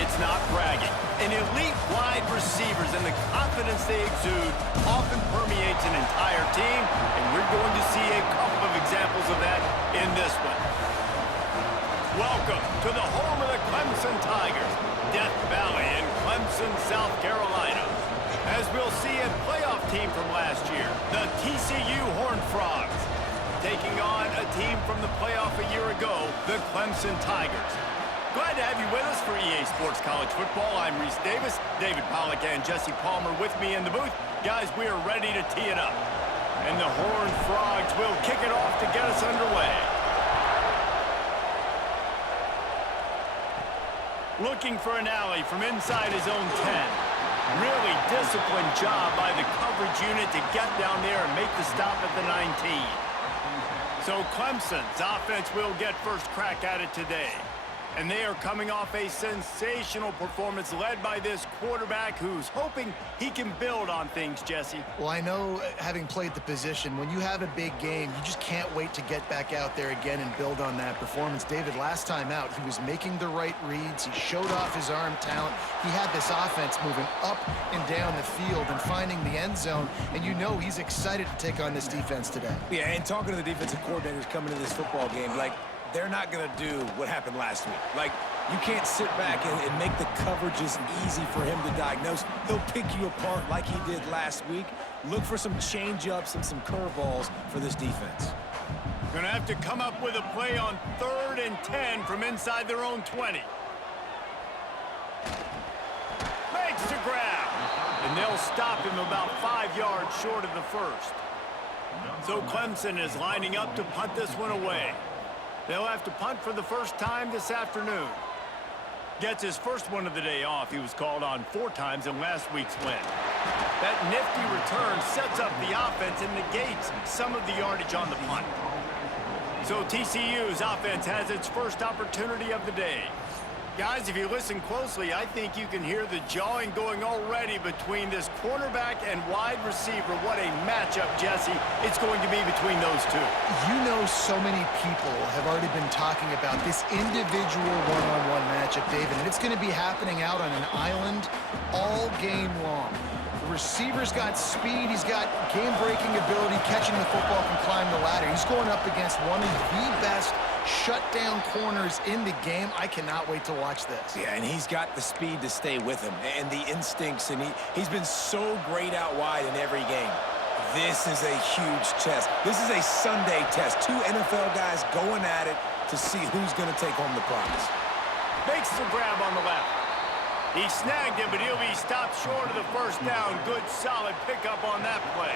it's not bragging. An elite wide receivers and the confidence they exude often permeates an entire team, and we're going to see a couple of examples of that in this one. Welcome to the home of the Clemson Tigers, Death Valley in Clemson, South Carolina. As we'll see, a playoff team from last year, the TCU Horned Frogs, taking on a team from the playoff a year ago, the Clemson Tigers. Glad to have you with us for EA Sports College Football. I'm Reese Davis, David Pollack and Jesse Palmer with me in the booth. Guys, we are ready to tee it up. And the Horned Frogs will kick it off to get us underway. Looking for an alley from inside his own 10. Really disciplined job by the coverage unit to get down there and make the stop at the 19. So Clemson's offense will get first crack at it today. And they are coming off a sensational performance led by this quarterback who's hoping he can build on things, Jesse. Well, I know, having played the position, when you have a big game, you just can't wait to get back out there again and build on that performance. David, last time out, he was making the right reads. He showed off his arm talent. He had this offense moving up and down the field and finding the end zone. And you know he's excited to take on this defense today. Yeah, and talking to the defensive coordinators coming into this football game, they're not going to do what happened last week. You can't sit back and make the coverages easy for him to diagnose. He'll pick you apart like he did last week. Look for some change-ups and some curveballs for this defense. Going to have to come up with a play on 3rd and 10 from inside their own 20. Makes the grab. And they'll stop him about 5 yards short of the first. So Clemson is lining up to punt this one away. They'll have to punt for the first time this afternoon. Gets his first one of the day off. He was called on 4 times in last week's win. That nifty return sets up the offense and negates some of the yardage on the punt. So TCU's offense has its first opportunity of the day. Guys, if you listen closely, I think you can hear the jawing going already between this cornerback and wide receiver. What a matchup, Jesse, it's going to be between those two. You know, so many people have already been talking about this individual one-on-one matchup, David, and it's going to be happening out on an island all game long. The receiver's got speed, he's got game-breaking ability, catching the football, can climb the ladder. He's going up against one of the best shutdown corners in the game. I cannot wait to watch this. Yeah, and he's got the speed to stay with him and the instincts, and he's been so great out wide in every game. This is a huge test. This is a Sunday test. 2 NFL guys going at it to see who's going to take home the prize. Makes the grab on the left. He snagged it, but he'll be stopped short of the first down. Good, solid pickup on that play.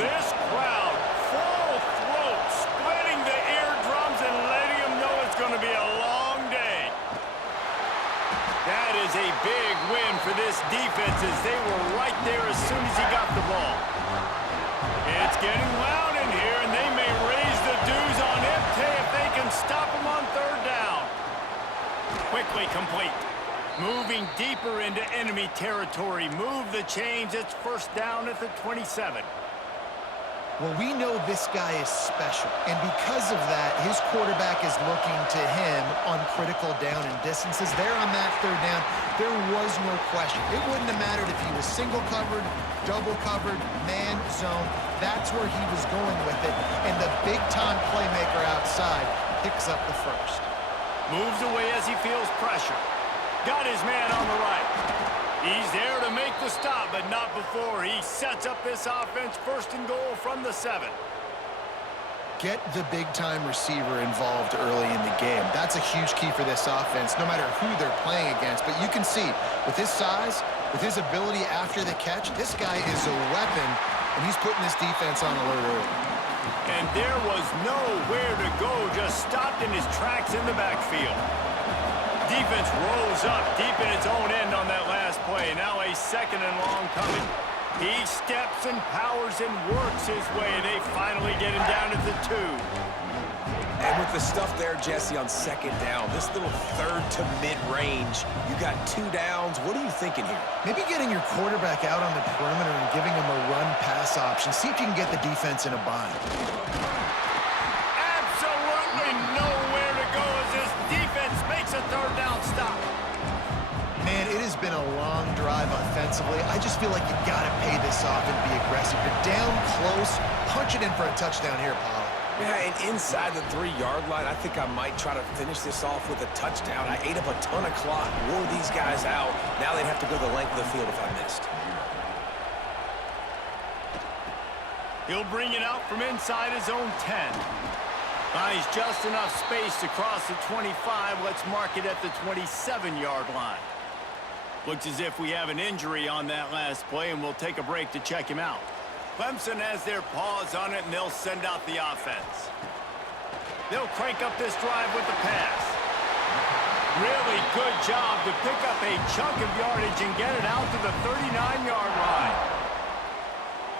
This crowd, full throat, splitting the eardrums and letting them know it's going to be a long day. That is a big win for this defense as they were right there as soon as he got the ball. It's getting loud in here, and they may raise the dues on Ipte if they can stop him on 3rd down. Quickly complete. Moving deeper into enemy territory. Move the chains. It's 1st down at the 27. Well, we know this guy is special, and because of that, his quarterback is looking to him on critical down and distances. There on that 3rd down, there was no question. It wouldn't have mattered if he was single covered, double covered, man zone. That's where he was going with it, and the big-time playmaker outside picks up the first. Moves away as he feels pressure. Got his man on the right. He's there to make the stop, but not before he sets up this offense 1st and goal from the 7. Get the big-time receiver involved early in the game. That's a huge key for this offense, no matter who they're playing against. But you can see, with his size, with his ability after the catch, this guy is a weapon, and he's putting this defense on alert early. And there was nowhere to go, just stopped in his tracks in the backfield. Defense rolls up deep in its own end on that last play. Now a 2nd and long coming. He steps and powers and works his way. They finally get him down at the 2. And with the stuff there, Jesse, on 2nd down, this little 3rd to mid-range, you got 2 downs. What are you thinking here? Maybe getting your quarterback out on the perimeter and giving him a run-pass option. See if you can get the defense in a bind. Absolutely nowhere to go as this defense makes a 3rd down stop. defensively. I just feel like you got to pay this off and be aggressive. You're down close. Punch it in for a touchdown here, Paul. Yeah, and inside the 3-yard line, I think I might try to finish this off with a touchdown. I ate up a ton of clock, wore these guys out. Now they'd have to go the length of the field if I missed. He'll bring it out from inside his own 10. Finds just enough space to cross the 25. Let's mark it at the 27-yard line. Looks as if we have an injury on that last play, and we'll take a break to check him out. Clemson has their paws on it, and they'll send out the offense. They'll crank up this drive with the pass. Really good job to pick up a chunk of yardage and get it out to the 39-yard line.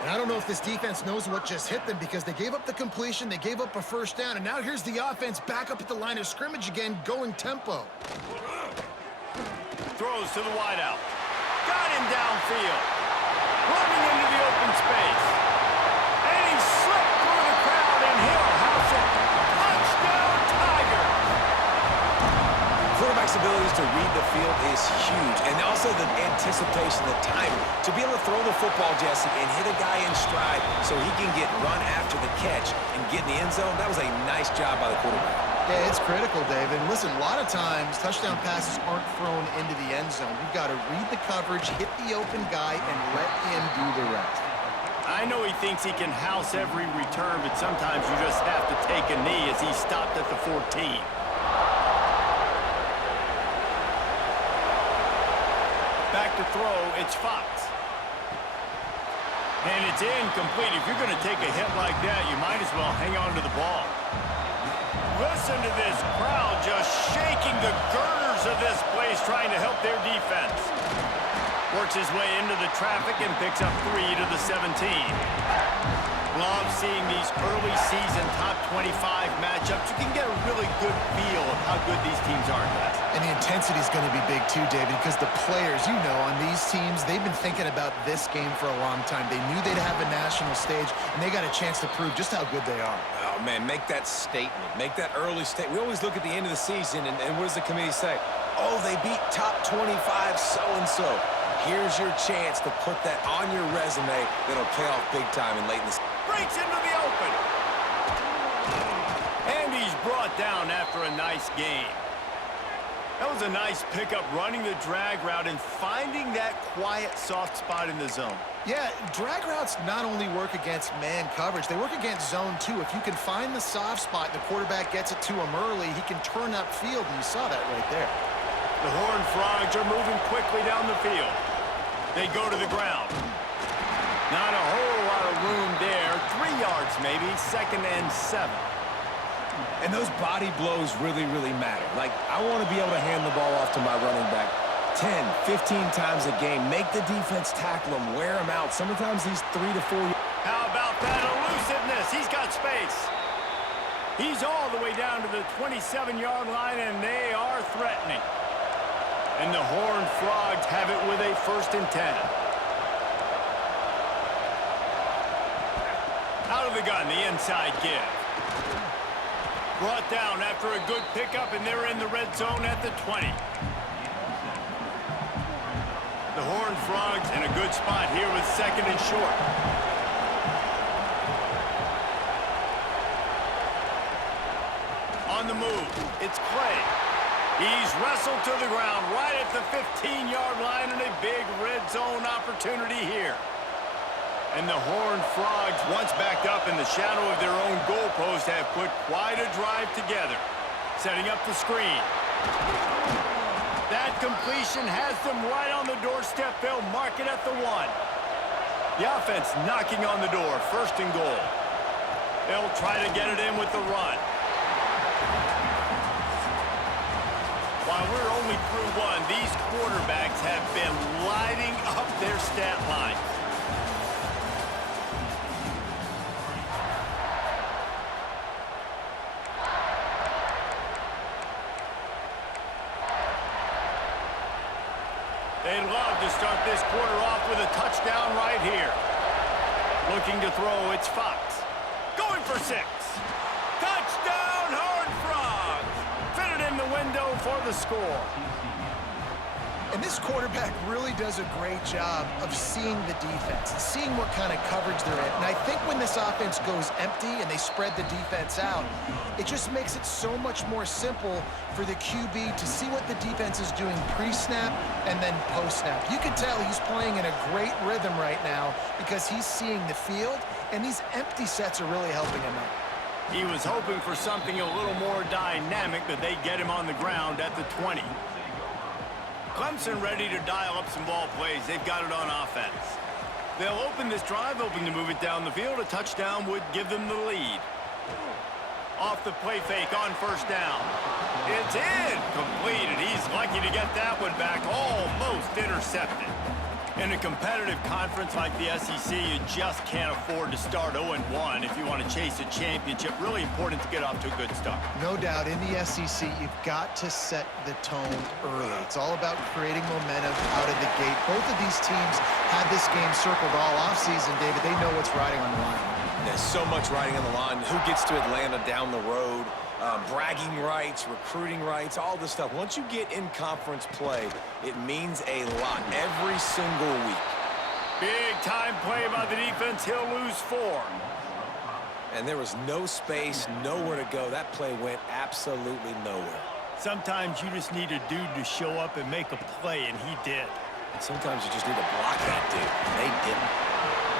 And I don't know if this defense knows what just hit them because they gave up the completion, they gave up a first down, and now here's the offense back up at the line of scrimmage again, going tempo. Throws to the wideout. Got him downfield. Running into the open space. And he slipped through the crowd, and he'll house it. Touchdown, Tiger! Quarterback's abilities to read the field is huge. And also the anticipation, the timing. To be able to throw the football, Jesse, and hit a guy in stride so he can get run after the catch and get in the end zone, that was a nice job by the quarterback. Yeah, it's critical, David. And listen, a lot of times, touchdown passes aren't thrown into the end zone. You've got to read the coverage, hit the open guy, and let him do the rest. I know he thinks he can house every return, but sometimes you just have to take a knee as he stopped at the 14. Back to throw, it's Fox. And it's incomplete. If you're going to take a hit like that, you might as well hang on to the ball. Listen to this crowd just shaking the girders of this place, trying to help their defense. Works his way into the traffic and picks up 3 to the 17. Love seeing these early season top 25 matchups. You can get a really good feel of how good these teams are, guys. And the intensity is going to be big too, David, because the players, you know, on these teams, they've been thinking about this game for a long time. They knew they'd have a national stage, and they got a chance to prove just how good they are. Oh, man, make that statement. Make that early statement. We always look at the end of the season, and what does the committee say? Oh, they beat top 25 so-and-so. Here's your chance to put that on your resume that'll pay off big time and late in the season. Breaks into the open. And he's brought down after a nice game. That was a nice pickup, running the drag route and finding that quiet, soft spot in the zone. Yeah, drag routes not only work against man coverage, they work against zone too. If you can find the soft spot and the quarterback gets it to him early, he can turn upfield, and you saw that right there. The Horned Frogs are moving quickly down the field. They go to the ground. Not a whole lot of room there. 3 yards maybe, 2nd and 7. And those body blows really, really matter. Like, I want to be able to hand the ball off to my running back 10, 15 times a game. Make the defense tackle him, wear him out. Sometimes these 3 to 4 yards. How about that elusiveness? He's got space. He's all the way down to the 27-yard line, and they are threatening. And the Horned Frogs have it with a 1st and 10. Out of the gun, the inside give. Brought down after a good pickup, and they're in the red zone at the 20. The Horned Frogs in a good spot here with 2nd and short. On the move, it's Clay. He's wrestled to the ground right at the 15-yard line, and a big red zone opportunity here. And the Horned Frogs, once backed up in the shadow of their own goalpost, have put quite a drive together. Setting up the screen. That completion has them right on the doorstep. They'll mark it at the 1. The offense knocking on the door, 1st and goal. They'll try to get it in with the run. While we're only through 1, these quarterbacks have been lighting up their stat lines. They'd love to start this quarter off with a touchdown right here. Looking to throw, it's Fox. Going for 6. Touchdown, Horned Frogs! Fitted in the window for the score. And this quarterback really does a great job of seeing the defense and seeing what kind of coverage they're in. And I think when this offense goes empty and they spread the defense out, it just makes it so much more simple for the QB to see what the defense is doing pre-snap and then post-snap. You can tell he's playing in a great rhythm right now because he's seeing the field, and these empty sets are really helping him out. He was hoping for something a little more dynamic, but they get him on the ground at the 20. Clemson ready to dial up some ball plays. They've got it on offense. They'll open this drive, hoping to move it down the field. A touchdown would give them the lead. Off the play fake on first down. It's in. Completed. He's lucky to get that one back. Almost intercepted. In a competitive conference like the SEC, you just can't afford to start 0-1 if you want to chase a championship. Really important to get off to a good start. No doubt, in the SEC, you've got to set the tone early. It's all about creating momentum out of the gate. Both of these teams had this game circled all offseason, David. They know what's riding on the line. There's so much riding on the line. Who gets to Atlanta down the road? Bragging rights, recruiting rights, all this stuff. Once you get in conference play, it means a lot every single week. Big time play by the defense. He'll lose 4. And there was no space, nowhere to go. That play went absolutely nowhere. Sometimes you just need a dude to show up and make a play, and he did. And sometimes you just need to block that dude, and they didn't.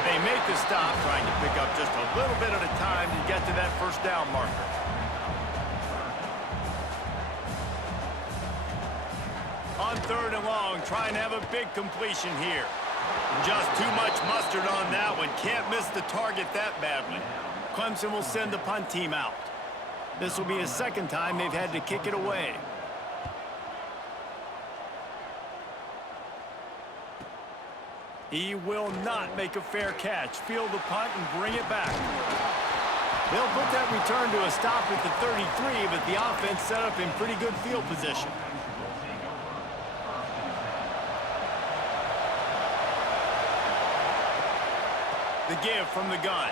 They make the stop, trying to pick up just a little bit at a time to get to that first down marker. On 3rd and long, trying to have a big completion here. Just too much mustard on that one. Can't miss the target that badly. Clemson will send the punt team out. This will be his second time they've had to kick it away. He will not make a fair catch. Field the punt and bring it back. They'll put that return to a stop at the 33, but the offense set up in pretty good field position. The give from the gun.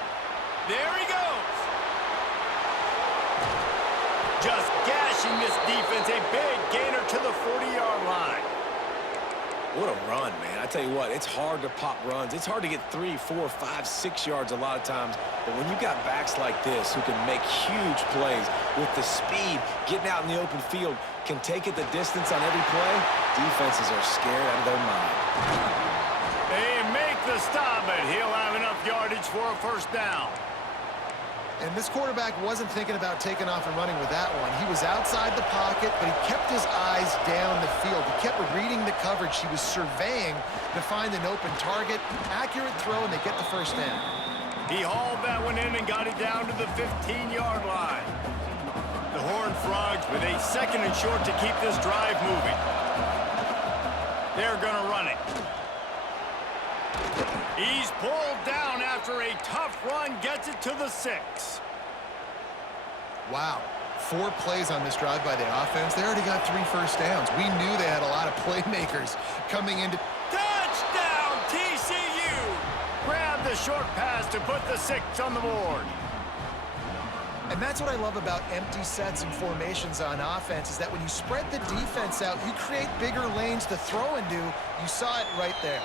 There he goes. Just gashing this defense. A big gainer to the 40-yard line. What a run, man. I tell you what, it's hard to pop runs. It's hard to get 3, 4, 5, 6 yards a lot of times. But when you got backs like this who can make huge plays with the speed, getting out in the open field, can take it the distance on every play, defenses are scared out of their mind. They make the stop, but he'll have enough yardage for a first down. And this quarterback wasn't thinking about taking off and running with that one. He was outside the pocket, but he kept his eyes down the field. He kept reading the coverage. He was surveying to find an open target. Accurate throw, and they get the first down. He hauled that one in and got it down to the 15-yard line. The Horned Frogs with a 2nd and short to keep this drive moving. They're going to run it. He's pulled down after a tough run, gets it to the 6. Wow. 4 plays on this drive by the offense. They already got 3 first downs. We knew they had a lot of playmakers coming into... Touchdown, TCU! Grab the short pass to put the 6 on the board. And that's what I love about empty sets and formations on offense, is that when you spread the defense out, you create bigger lanes to throw into. You saw it right there.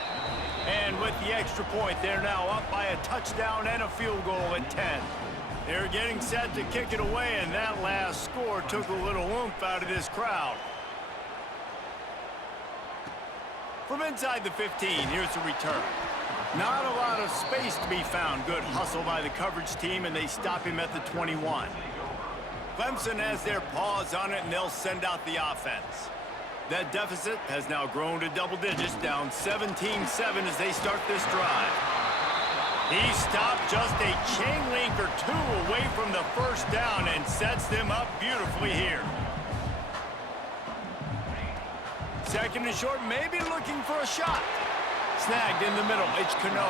And with the extra point, they're now up by a touchdown and a field goal at 10. They're getting set to kick it away, and that last score took a little oomph out of this crowd. From inside the 15, here's the return. Not a lot of space to be found. Good hustle by the coverage team, and they stop him at the 21. Clemson has their paws on it, and they'll send out the offense. That deficit has now grown to double digits, down 17-7 as they start this drive. He stopped just a chain link or 2 away from the first down and sets them up beautifully here. 2nd and short, maybe looking for a shot. Snagged in the middle, it's Cano.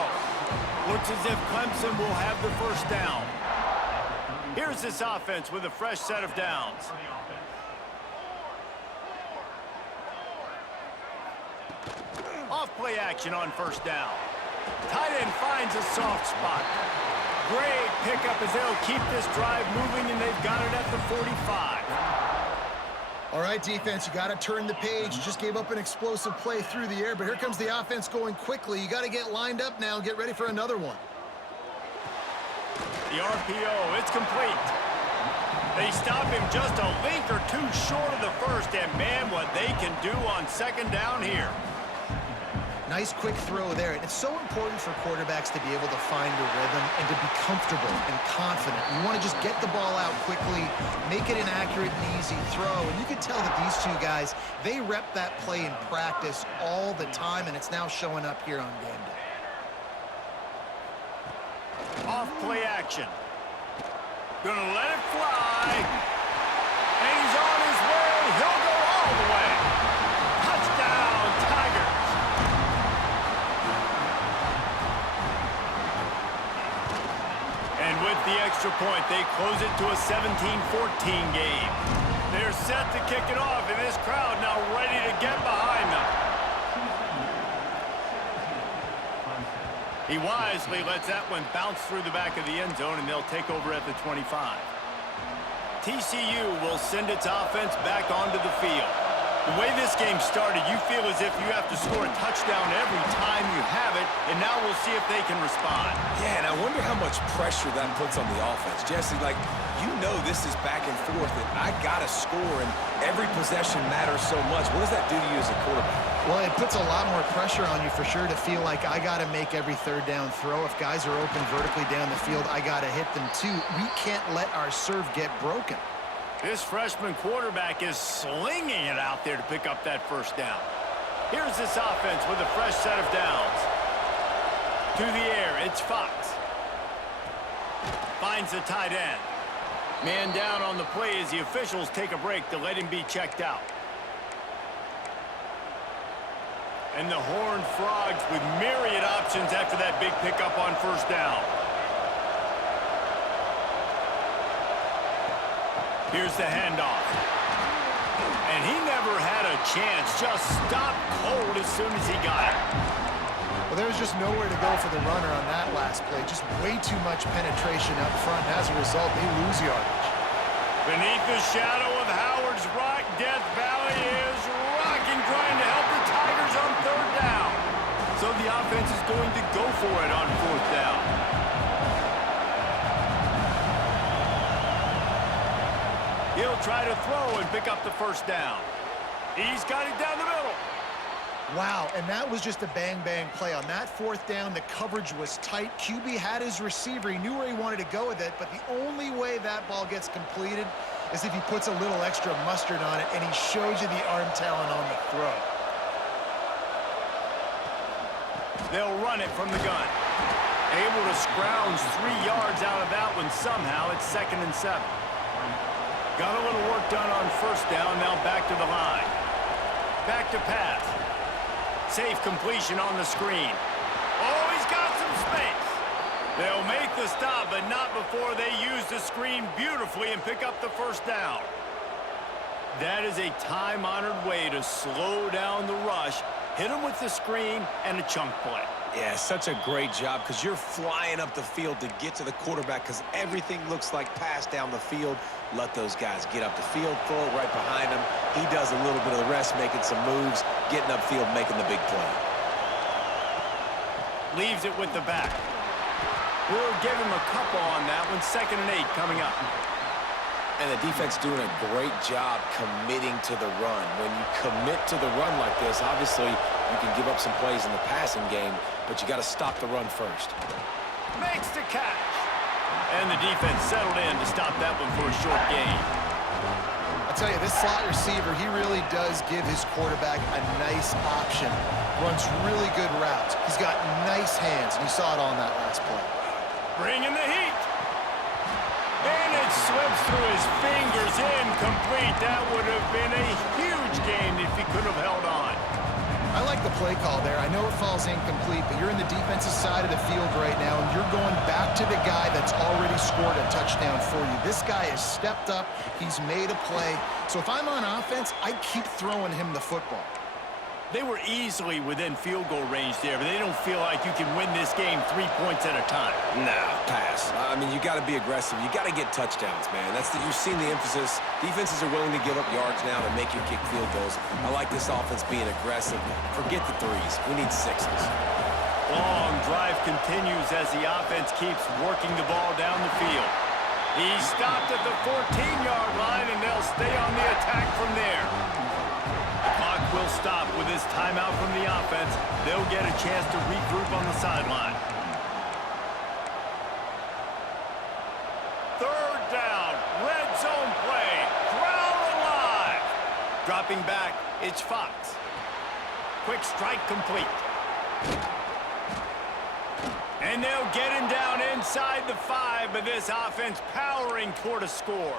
Looks as if Clemson will have the first down. Here's this offense with a fresh set of downs. Off play action on first down. Tight end finds a soft spot. Great pickup as they'll keep this drive moving, and they've got it at the 45. All right, defense, you got to turn the page. You just gave up an explosive play through the air, but here comes the offense going quickly. You got to get lined up now and get ready for another one. The RPO, it's complete. They stop him just a link or two short of the first, and man, what they can do on second down here. Nice quick throw there. And it's so important for quarterbacks to be able to find a rhythm and to be comfortable and confident. You want to just get the ball out quickly, make it an accurate and easy throw. And you can tell that these two guys, they rep that play in practice all the time, and it's now showing up here on game day. Off play action. Gonna let it fly. And he's on his way. He'll go all the way. Touchdown, Tigers. And with the extra point, they close it to a 17-14 game. They're set to kick it off, and this crowd now ready to get behind them. He wisely lets that one bounce through the back of the end zone, and they'll take over at the 25. TCU will send its offense back onto the field. The way this game started, you feel as if you have to score a touchdown every time you have it, and now we'll see if they can respond. Yeah, and I wonder how much pressure that puts on the offense. Jesse, like, you know this is back and forth, and I got to score, and every possession matters so much. What does that do to you as a quarterback? Well, it puts a lot more pressure on you for sure to feel like I got to make every third down throw. If guys are open vertically down the field, I got to hit them too. We can't let our serve get broken. This freshman quarterback is slinging it out there to pick up that first down. Here's this offense with a fresh set of downs. To the air, it's Fox. Finds the tight end. Man down on the play as the officials take a break to let him be checked out. And the Horned Frogs with myriad options after that big pickup on first down. Here's the handoff. And he never had a chance. Just stopped cold as soon as he got it. Well, there was just nowhere to go for the runner on that last play. Just way too much penetration up front. As a result, they lose yardage. Beneath the shadow of Howard's Rock, Death Valley is rocking, trying to help the Tigers on third down. So the offense is going to go for it on fourth down. He'll try to throw and pick up the first down. He's got it down the middle. Wow, and that was just a bang-bang play. On that fourth down, the coverage was tight. QB had his receiver. He knew where he wanted to go with it, but the only way that ball gets completed is if he puts a little extra mustard on it, and he shows you the arm talent on the throw. They'll run it from the gun. Able to scrounge 3 yards out of that one somehow. It's 2nd and 7. Got a little work done on first down, now back to the line. Back to pass. Safe completion on the screen. Oh, he's got some space. They'll make the stop, but not before they use the screen beautifully and pick up the first down. That is a time-honored way to slow down the rush, hit them with the screen, and a chunk play. Yeah, such a great job because you're flying up the field to get to the quarterback because everything looks like pass down the field. Let those guys get up the field, throw it right behind him. He does a little bit of the rest, making some moves, getting upfield, making the big play. Leaves it with the back. We'll give him a couple on that one. 2nd and 8 coming up. And the defense doing a great job committing to the run. When you commit to the run like this, obviously you can give up some plays in the passing game, but you got to stop the run first. Makes the catch. And the defense settled in to stop that one for a short gain. I'll tell you, this slot receiver, he really does give his quarterback a nice option. Runs really good routes. He's got nice hands, and you saw it on that last play. Bringing the heat. And it slips through his fingers, incomplete. That would have been a huge gain if he could have held on. I like the play call there. I know it falls incomplete, but you're in the defensive side of the field right now, and you're going back to the guy that's already scored a touchdown for you. This guy has stepped up. He's made a play. So if I'm on offense, I keep throwing him the football. They were easily within field goal range there, but they don't feel like you can win this game 3 points at a time. Nah, pass. I mean, you got to be aggressive. You got to get touchdowns, man. You've seen the emphasis. Defenses are willing to give up yards now to make you kick field goals. I like this offense being aggressive. Forget the threes. We need sixes. Long drive continues as the offense keeps working the ball down the field. He stopped at the 14-yard line, and they'll stay on the attack from there. The clock will stop with this timeout from the offense. They'll get a chance to regroup on the sideline. Third down, red zone play, crowd alive. Dropping back, it's Fox. Quick strike complete. And they'll get him down inside the 5, but this offense powering toward a score.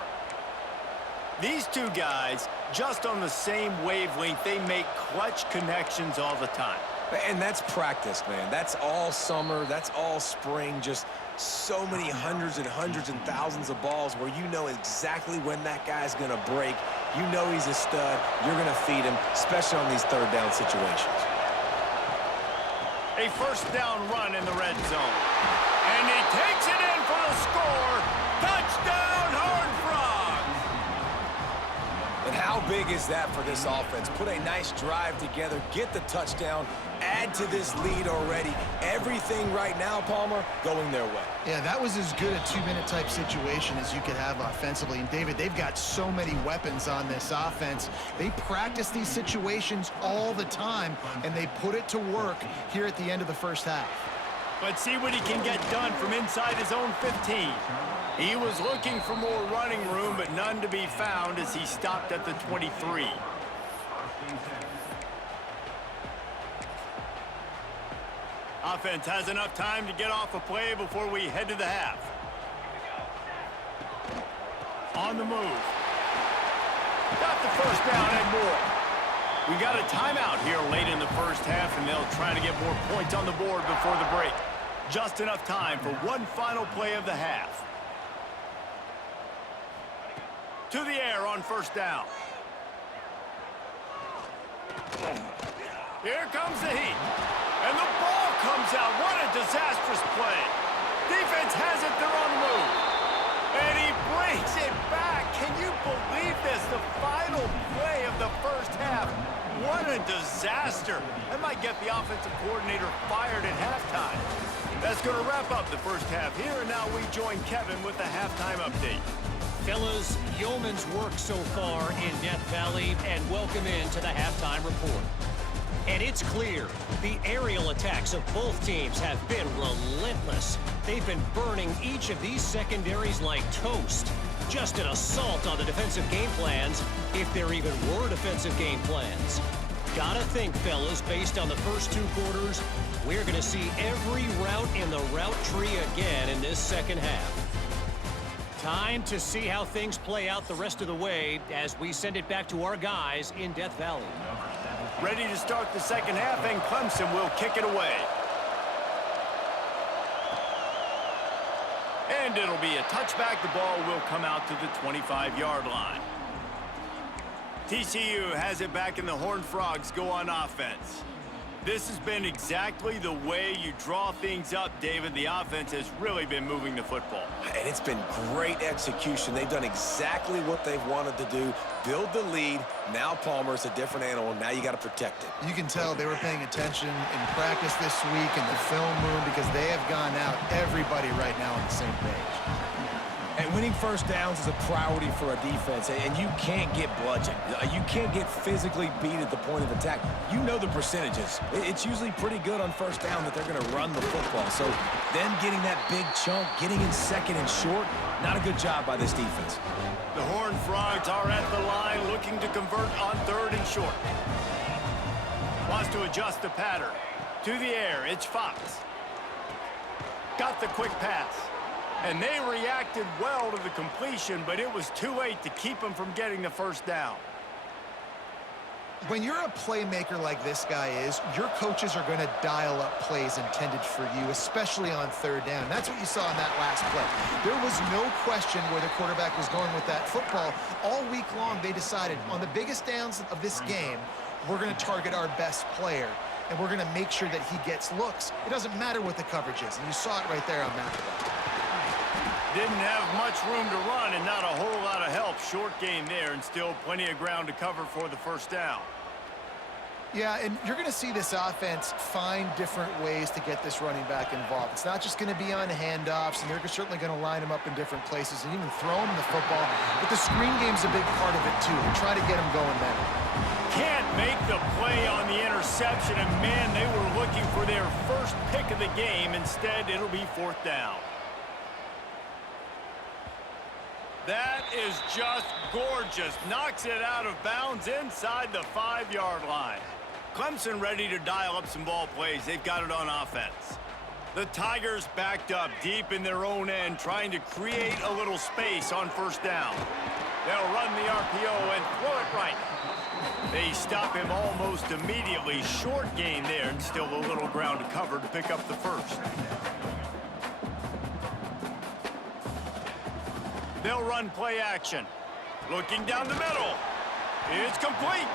These two guys, just on the same wavelength, they make clutch connections all the time. And that's practice, man. That's all summer. That's all spring. Just so many hundreds and thousands of balls where you know exactly when that guy's going to break. You know he's a stud. You're going to feed him, especially on these third down situations. A first down run in the red zone. And he takes it in for the score. Touchdown, Horned Frogs! And how big is that for this offense? Put a nice drive together, get the touchdown, add to this lead already. Everything right now, Palmer, going their way. Yeah, that was as good a two-minute type situation as you could have offensively. And, David, they've got so many weapons on this offense. They practice these situations all the time, and they put it to work here at the end of the first half. But see what he can get done from inside his own 15. He was looking for more running room, but none to be found as he stopped at the 23. Offense has enough time to get off a play before we head to the half. On the move. Got the first down and more. We got a timeout here late in the first half, and they'll try to get more points on the board before the break. Just enough time for one final play of the half. To the air on first down. Here comes the heat. And the ball comes out. What a disastrous play. Defense has it. They're on the move. And he brings it back. Can you believe this? The final play of the first half. What a disaster. That might get the offensive coordinator fired at halftime. That's going to wrap up the first half here. And now we join Kevin with the halftime update. Fellas, yeoman's work so far in Death Valley, and welcome into the halftime report. And it's clear, the aerial attacks of both teams have been relentless. They've been burning each of these secondaries like toast. Just an assault on the defensive game plans, if there even were defensive game plans. Gotta think, fellas, based on the first two quarters, we're gonna see every route in the route tree again in this second half. Time to see how things play out the rest of the way as we send it back to our guys in Death Valley. Ready to start the second half, and Clemson will kick it away. And it'll be a touchback. The ball will come out to the 25-yard line. TCU has it back, and the Horned Frogs go on offense. This has been exactly the way you draw things up, David. The offense has really been moving the football. And it's been great execution. They've done exactly what they've wanted to do. Build the lead. Now Palmer's a different animal. Now you got to protect it. You can tell they were paying attention in practice this week in the film room because they have gone out, everybody right now on the same page. And winning first downs is a priority for a defense, and you can't get bludgeoned. You can't get physically beat at the point of attack. You know the percentages. It's usually pretty good on first down that they're going to run the football. So them getting that big chunk, getting in second and short, not a good job by this defense. The Horned Frogs are at the line looking to convert on third and short. Wants to adjust the pattern. To the air, it's Fox. Got the quick pass. And they reacted well to the completion, but it was too late to keep them from getting the first down. When you're a playmaker like this guy is, your coaches are going to dial up plays intended for you, especially on third down. That's what you saw in that last play. There was no question where the quarterback was going with that football. All week long, they decided on the biggest downs of this game, we're going to target our best player, and we're going to make sure that he gets looks. It doesn't matter what the coverage is, and you saw it right there on that play. Didn't have much room to run and not a whole lot of help. Short gain there and still plenty of ground to cover for the first down. Yeah, and you're going to see this offense find different ways to get this running back involved. It's not just going to be on handoffs, and they're certainly going to line him up in different places and even throw him the football. But the screen game's a big part of it, too. They try to get him going there. Can't make the play on the interception, and man, they were looking for their first pick of the game. Instead, it'll be fourth down. That is just gorgeous. Knocks it out of bounds inside the 5-yard line. Clemson ready to dial up some ball plays. They've got it on offense. The Tigers backed up deep in their own end, trying to create a little space on first down. They'll run the RPO and throw it right. They stop him almost immediately. Short gain there and still a little ground to cover to pick up the first. They'll run play action. Looking down the middle. It's complete.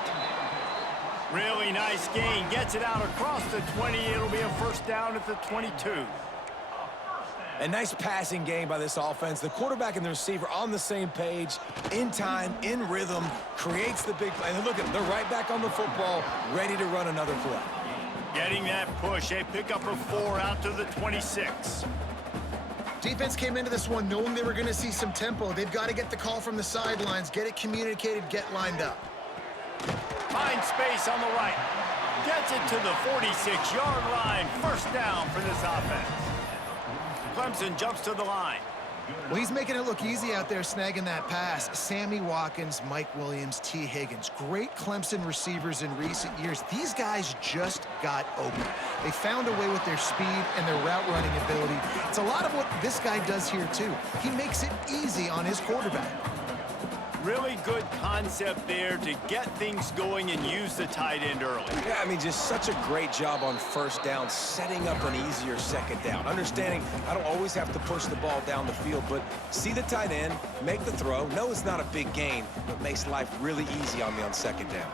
Really nice gain. Gets it out across the 20. It'll be a first down at the 22. A nice passing game by this offense. The quarterback and the receiver on the same page, in time, in rhythm, creates the big play. And look at them. They're right back on the football, ready to run another play. Getting that push. A pickup of 4 out to the 26. Defense came into this one knowing they were going to see some tempo. They've got to get the call from the sidelines, get it communicated, get lined up. Finds space on the right. Gets it to the 46-yard line. First down for this offense. Clemson jumps to the line. Well, he's making it look easy out there snagging that pass. Sammy Watkins, Mike Williams, T. Higgins. Great Clemson receivers in recent years. These guys just got open. They found a way with their speed and their route running ability. It's a lot of what this guy does here, too. He makes it easy on his quarterback. Really good concept there to get things going and use the tight end early. Yeah, I mean, just such a great job on first down, setting up an easier second down. Understanding I don't always have to push the ball down the field, but see the tight end, make the throw. No, it's not a big gain, but makes life really easy on me on second down.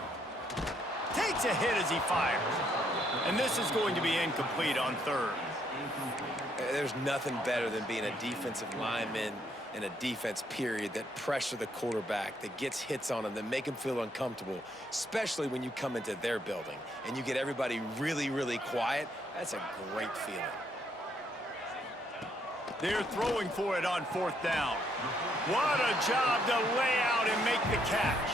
Takes a hit as he fires. And this is going to be incomplete on third. There's nothing better than being a defensive lineman in a defense period that pressure the quarterback, that gets hits on him, that make him feel uncomfortable, especially when you come into their building and you get everybody really, really quiet. That's a great feeling. They're throwing for it on fourth down. What a job to lay out and make the catch.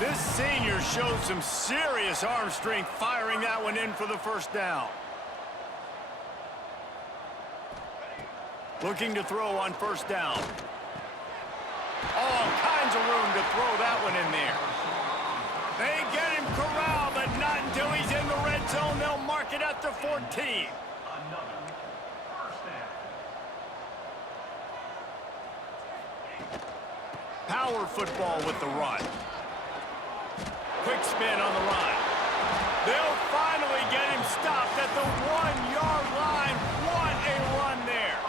This senior showed some serious arm strength firing that one in for the first down. Looking to throw on first down. All kinds of room to throw that one in there. They get him corralled, but not until he's in the red zone. They'll mark it at the 14. Power football with the run. Quick spin on the run. They'll finally get him stopped at the 1-yard line. What a run there.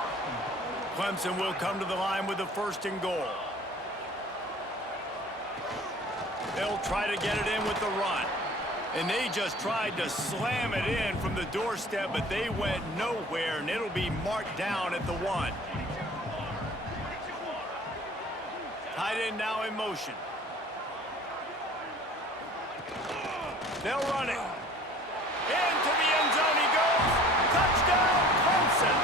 Clemson will come to the line with the first and goal. They'll try to get it in with the run. And they just tried to slam it in from the doorstep, but they went nowhere, and it'll be marked down at the 1. Tight end now in motion. They'll run it. Into the end zone he goes. Touchdown, Clemson.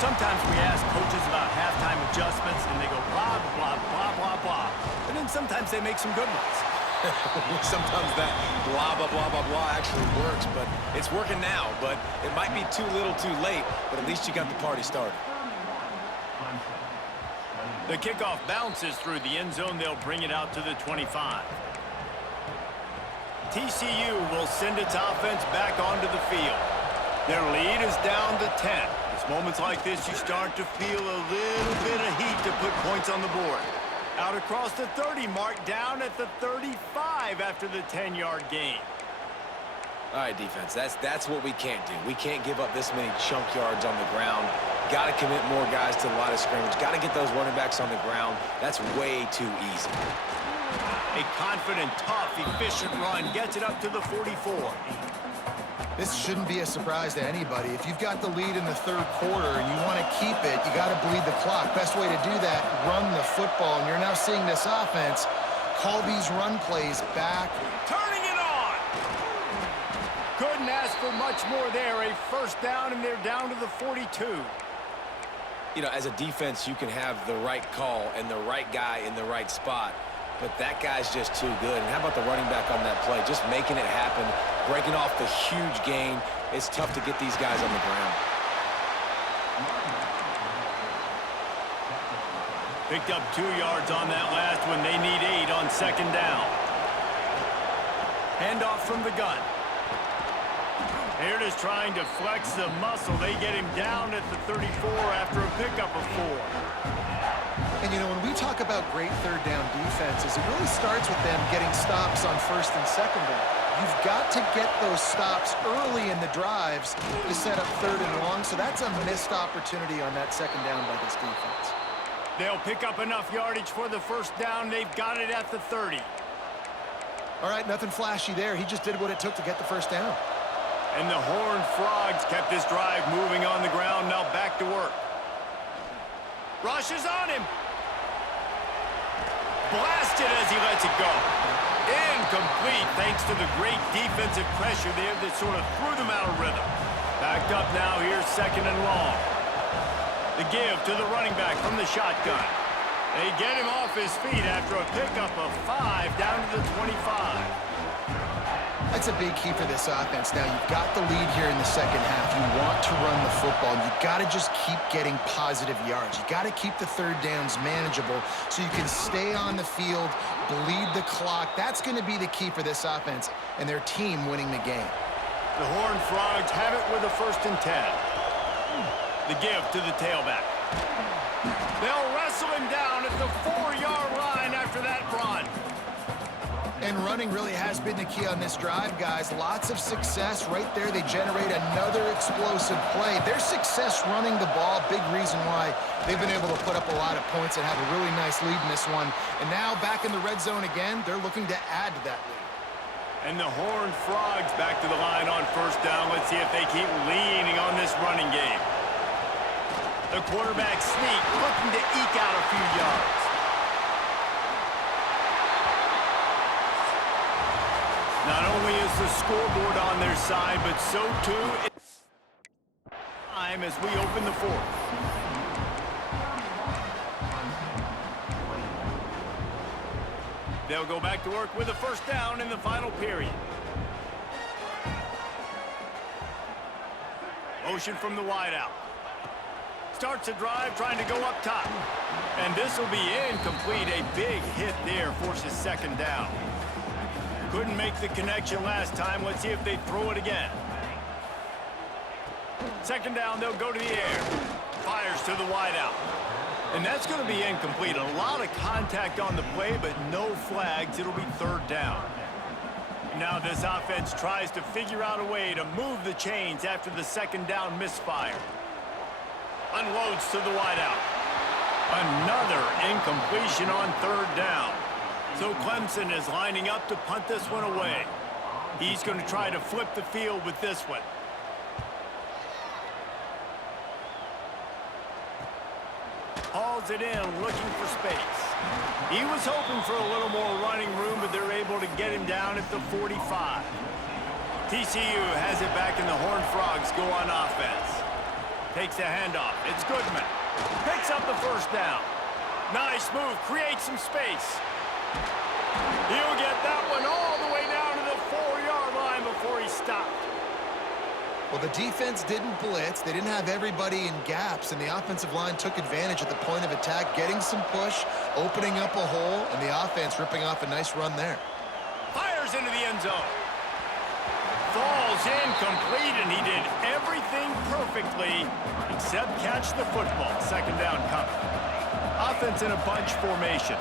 Sometimes we ask coaches about halftime adjustments, and they go blah, blah, blah, blah, blah. And then sometimes they make some good ones. Sometimes that blah, blah, blah, blah, blah actually works, but it's working now. But it might be too little too late, but at least you got the party started. The kickoff bounces through the end zone. They'll bring it out to the 25. TCU will send its offense back onto the field. Their lead is down to 10. It's moments like this you start to feel a little bit of heat to put points on the board. Out across the 30 mark, down at the 35 after the 10-yard gain. All right, defense, that's what we can't do. We can't give up this many chunk yards on the ground. got to commit more guys to the line of scrimmage. Got to get those running backs on the ground. That's way too easy. A confident, tough, efficient run gets it up to the 44. This shouldn't be a surprise to anybody. If you've got the lead in the third quarter and you want to keep it, you got to bleed the clock. Best way to do that, run the football. And you're now seeing this offense call these run plays back. Turning it on! Couldn't ask for much more there. A first down, and they're down to the 42. You know, as a defense, you can have the right call and the right guy in the right spot. But that guy's just too good. And how about the running back on that play? Just making it happen, breaking off the huge gain. It's tough to get these guys on the ground. Picked up 2 yards on that last one. They need 8 on second down. Handoff from the gun. Here it is trying to flex the muscle. They get him down at the 34 after a pickup of 4. And, you know, when we talk about great third down defenses, it really starts with them getting stops on first and second down. You've got to get those stops early in the drives to set up third and long, so that's a missed opportunity on that second down by this defense. They'll pick up enough yardage for the first down. They've got it at the 30. All right, nothing flashy there. He just did what it took to get the first down. And the Horned Frogs kept this drive moving on the ground. Now back to work. Rushes on him. Blasted as he lets it go. Incomplete thanks to the great defensive pressure there that sort of threw them out of rhythm. Backed up now, here's second and long. The give to the running back from the shotgun. They get him off his feet after a pickup of 5 down to the 25. That's a big key for this offense. Now, you've got the lead here in the second half. You want to run the football. You've got to just keep getting positive yards. You've got to keep the third downs manageable so you can stay on the field, bleed the clock. That's going to be the key for this offense and their team winning the game. The Horned Frogs have it with a first and 10. The give to the tailback. They'll wrestle him down at the 4-yard line after that run. And running really has been the key on this drive, guys. Lots of success right there. They generate another explosive play. Their success running the ball, big reason why they've been able to put up a lot of points and have a really nice lead in this one. And now back in the red zone again, they're looking to add to that lead. And the Horned Frogs back to the line on first down. Let's see if they keep leaning on this running game. The quarterback sneak, looking to eke out a few yards. Not only is the scoreboard on their side, but so too is time as we open the fourth. They'll go back to work with a first down in the final period. Motion from the wideout. Starts a drive trying to go up top. And this will be incomplete. A big hit there forces second down. Couldn't make the connection last time. Let's see if they throw it again. Second down, they'll go to the air. Fires to the wideout. And that's going to be incomplete. A lot of contact on the play, but no flags. It'll be third down. Now this offense tries to figure out a way to move the chains after the second down misfire. Unloads to the wideout. Another incompletion on third down. So Clemson is lining up to punt this one away. He's going to try to flip the field with this one. Hauls it in, looking for space. He was hoping for a little more running room, but they're able to get him down at the 45. TCU has it back, and the Horned Frogs go on offense. Takes the handoff. It's Goodman. Picks up the first down. Nice move. Creates some space. He'll get that one all the way down to the 4-yard line before he stopped. Well, the defense didn't blitz. They didn't have everybody in gaps, and the offensive line took advantage at the point of attack, getting some push, opening up a hole, and the offense ripping off a nice run there. Fires into the end zone. Falls incomplete, and he did everything perfectly except catch the football. Second down coming. Offense in a bunch formation.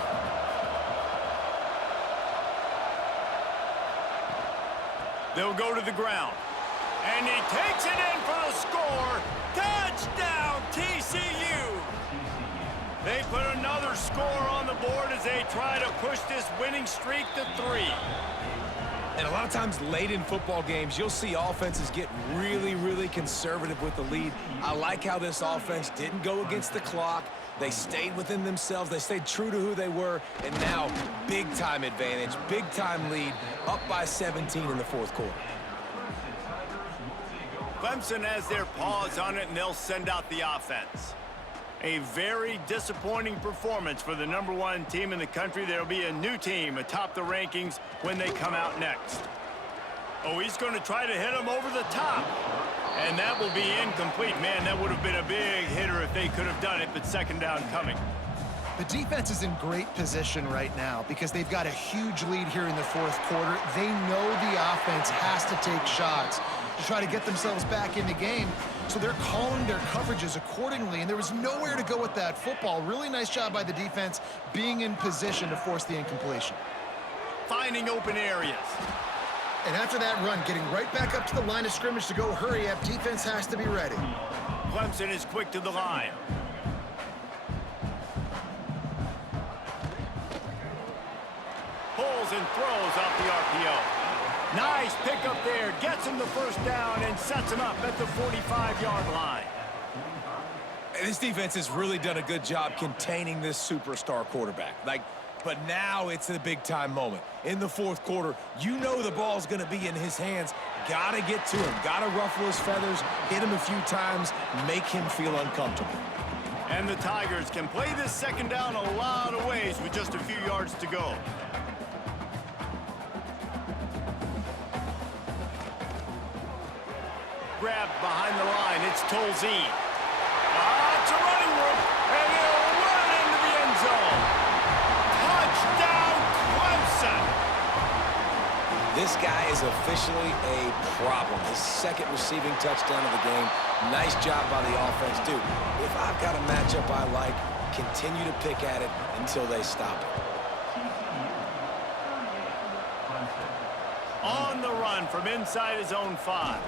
They'll go to the ground. And he takes it in for the score. Touchdown, TCU! They put another score on the board as they try to push this winning streak to 3. And a lot of times late in football games, you'll see offenses get really, really conservative with the lead. I like how this offense didn't go against the clock. They stayed within themselves. They stayed true to who they were. And now, big-time advantage, big-time lead, up by 17 in the fourth quarter. Clemson has their paws on it, and they'll send out the offense. A very disappointing performance for the #1 team in the country. There'll be a new team atop the rankings when they come out next. Oh, he's going to try to hit him over the top. And that will be incomplete. Man, that would have been a big hitter if they could have done it, but second down coming. The defense is in great position right now because they've got a huge lead here in the fourth quarter. They know the offense has to take shots to try to get themselves back in the game. So they're calling their coverages accordingly, and there was nowhere to go with that football. Really nice job by the defense being in position to force the incompletion. Finding open areas. And after that run, getting right back up to the line of scrimmage to go hurry up, defense has to be ready. Clemson is quick to the line. Pulls and throws off the RPO. Nice pickup there. Gets him the first down and sets him up at the 45-yard line. And this defense has really done a good job containing this superstar quarterback. But now it's a big-time moment. In the fourth quarter, you know the ball's going to be in his hands. Got to get to him. Got to ruffle his feathers, hit him a few times, make him feel uncomfortable. And the Tigers can play this second down a lot of ways with just a few yards to go. Grabbed behind the line. It's Tolzien. It's a running room, and he'll run into the end zone. Touchdown, Clemson! This guy is officially a problem. His second receiving touchdown of the game. Nice job by the offense. Dude, if I've got a matchup I like, continue to pick at it until they stop it. On the run from inside his own 5.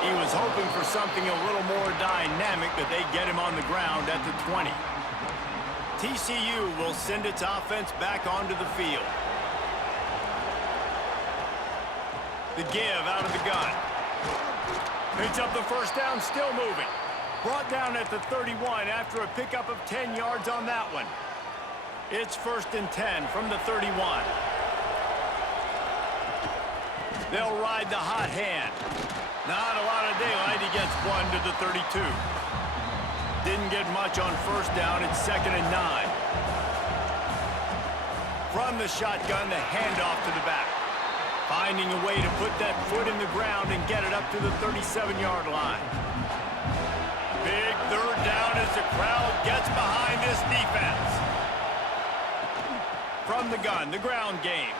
He was hoping for something a little more dynamic, but they get him on the ground at the 20. TCU will send its offense back onto the field. The give out of the gun. Picks up the first down, still moving. Brought down at the 31 after a pickup of 10 yards on that one. It's 1st and 10 from the 31. They'll ride the hot hand. Not a lot of daylight. He gets one to the 32. Didn't get much on first down. It's 2nd and 9. From the shotgun, the handoff to the back. Finding a way to put that foot in the ground and get it up to the 37-yard line. Big third down as the crowd gets behind this defense. From the gun, the ground game.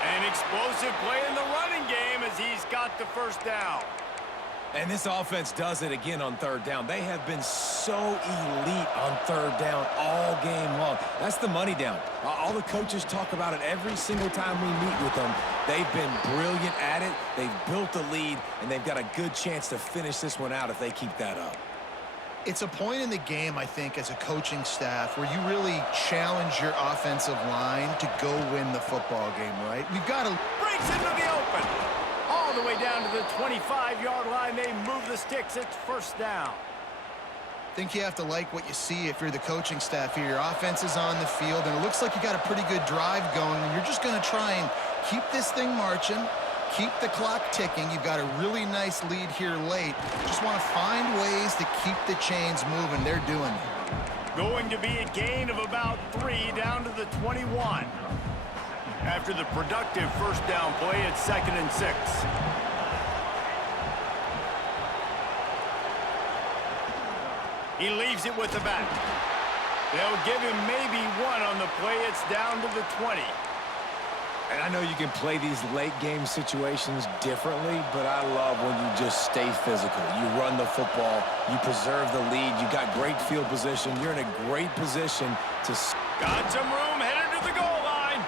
An explosive play in the running game as he's got the first down. And this offense does it again on third down. They have been so elite on third down all game long. That's the money down. All the coaches talk about it every single time we meet with them. They've been brilliant at it. They've built a lead, and they've got a good chance to finish this one out if they keep that up. It's a point in the game, I think, as a coaching staff where you really challenge your offensive line to go win the football game, right? We've got to... Breaks into the open. All the way down to the 25-yard line. They move the sticks. It's first down. I think you have to like what you see if you're the coaching staff here. Your offense is on the field, and it looks like you got a pretty good drive going, and you're just going to try and keep this thing marching, keep the clock ticking. You've got a really nice lead here late. Just want to find ways to keep the chains moving. They're doing it. Going to be a gain of about 3 down to the 21. After the productive first down play, it's 2nd and 6. He leaves it with the back. They'll give him maybe 1 on the play. It's down to the 20. And I know you can play these late game situations differently, but I love when you just stay physical. You run the football, you preserve the lead, you got great field position, you're in a great position to... Got some room, headed to the goal line.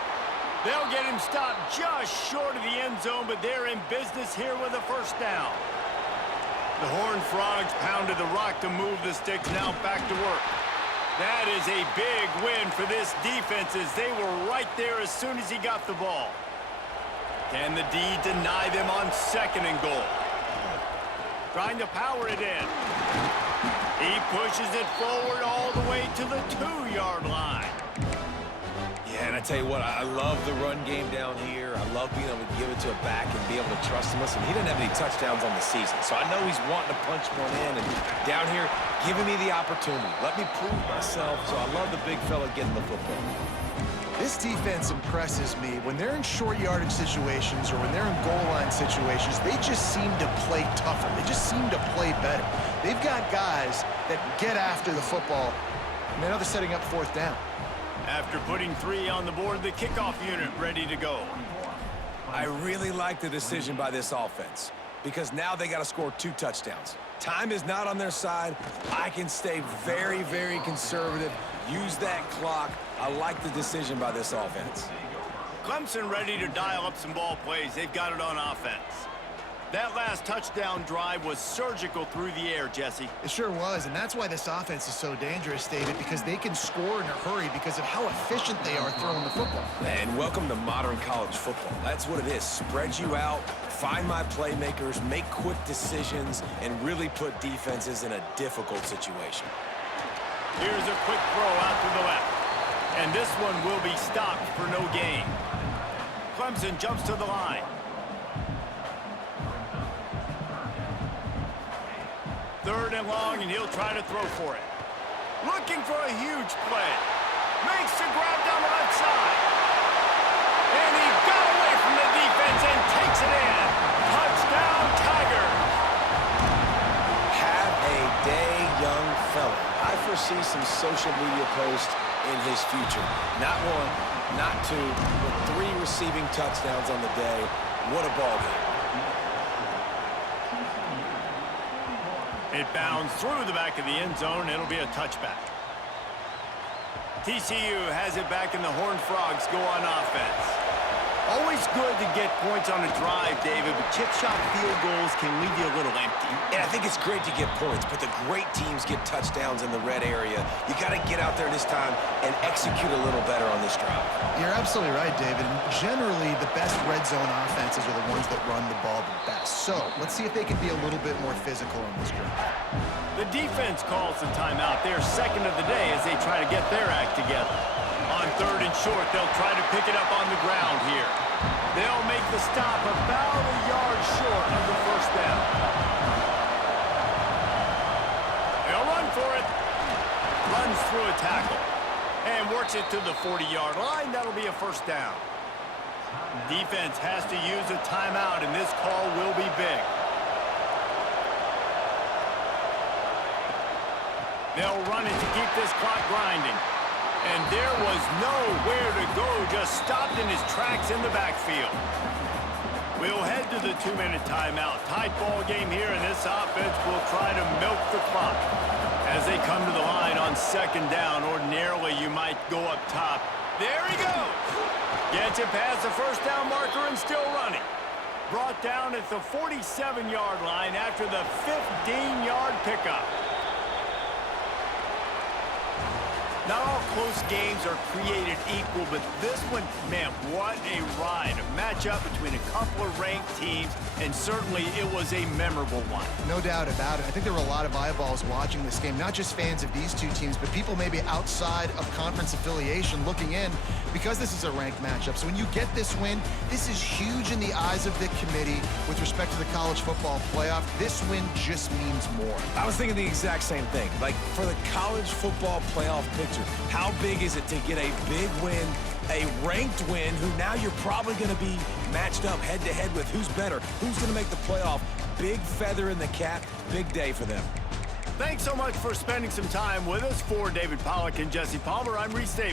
They'll get him stopped just short of the end zone, but they're in business here with a first down. The Horned Frogs pounded the rock to move the sticks, now back to work. That is a big win for this defense as they were right there as soon as he got the ball. Can the D deny them on 2nd and goal? Trying to power it in. He pushes it forward all the way to the 2-yard line. Yeah, and I tell you what, I love the run game down here. I love being able to give it to a back and be able to trust him. Listen, he didn't have any touchdowns on the season, so I know he's wanting to punch one in. And down here, giving me the opportunity. Let me prove myself, so I love the big fella getting the football. This defense impresses me. When they're in short yardage situations or when they're in goal line situations, they just seem to play tougher. They just seem to play better. They've got guys that get after the football, and now they're setting up 4th down. After putting 3 on the board, the kickoff unit ready to go. I really like the decision by this offense because now they got to score 2 touchdowns. Time is not on their side. I can stay very, very conservative, use that clock. I like the decision by this offense. Clemson ready to dial up some ball plays. They've got it on offense. That last touchdown drive was surgical through the air, Jesse. It sure was, and that's why this offense is so dangerous, David, because they can score in a hurry because of how efficient they are throwing the football. And welcome to modern college football. That's what it is. Spread you out, find my playmakers, make quick decisions, and really put defenses in a difficult situation. Here's a quick throw out to the left. And this one will be stopped for no gain. Clemson jumps to the line. 3rd and long, and he'll try to throw for it. Looking for a huge play. Makes the grab down the left side. And he got away from the defense and takes it in. Touchdown, Tigers. Have a day, young fella. I foresee some social media posts in his future. Not 1, not 2, but 3 receiving touchdowns on the day. What a ball game. It bounds through the back of the end zone. It'll be a touchback. TCU has it back, and the Horned Frogs go on offense. Always good to get points on a drive, David, but chip shot field goals can leave you a little empty. And I think it's great to get points, but the great teams get touchdowns in the red area. You got to get out there this time and execute a little better on this drive. You're absolutely right, David. And generally, the best red zone offenses are the ones that run the ball the best. So let's see if they can be a little bit more physical on this drive. The defense calls the timeout. They're 2nd of the day as they try to get their act together. On 3rd and short, they'll try to pick it up on the ground here. They'll make the stop about a yard short of the 1st down. They'll run for it. Runs through a tackle and works it to the 40-yard line. That'll be a 1st down. Defense has to use a timeout, and this call will be big. They'll run it to keep this clock grinding. And there was nowhere to go, just stopped in his tracks in the backfield. We'll head to the 2-minute timeout. Tight ball game here, and this offense will try to milk the clock. As they come to the line on 2nd down, ordinarily you might go up top. There he goes. Gets it past the 1st down marker and still running. Brought down at the 47-yard line after the 15-yard pickup. Not all close games are created equal, but this one, man, what a ride. A matchup between a couple of ranked teams, and certainly it was a memorable one. No doubt about it. I think there were a lot of eyeballs watching this game, not just fans of these two teams, but people maybe outside of conference affiliation looking in because this is a ranked matchup. So when you get this win, this is huge in the eyes of the committee with respect to the college football playoff. This win just means more. I was thinking the exact same thing. Like, for the college football playoff picture, how big is it to get a big win, a ranked win, who now you're probably going to be matched up head-to-head with who's better, who's going to make the playoff. Big feather in the cap, big day for them. Thanks so much for spending some time with us. For David Pollack and Jesse Palmer, I'm Reese Davis.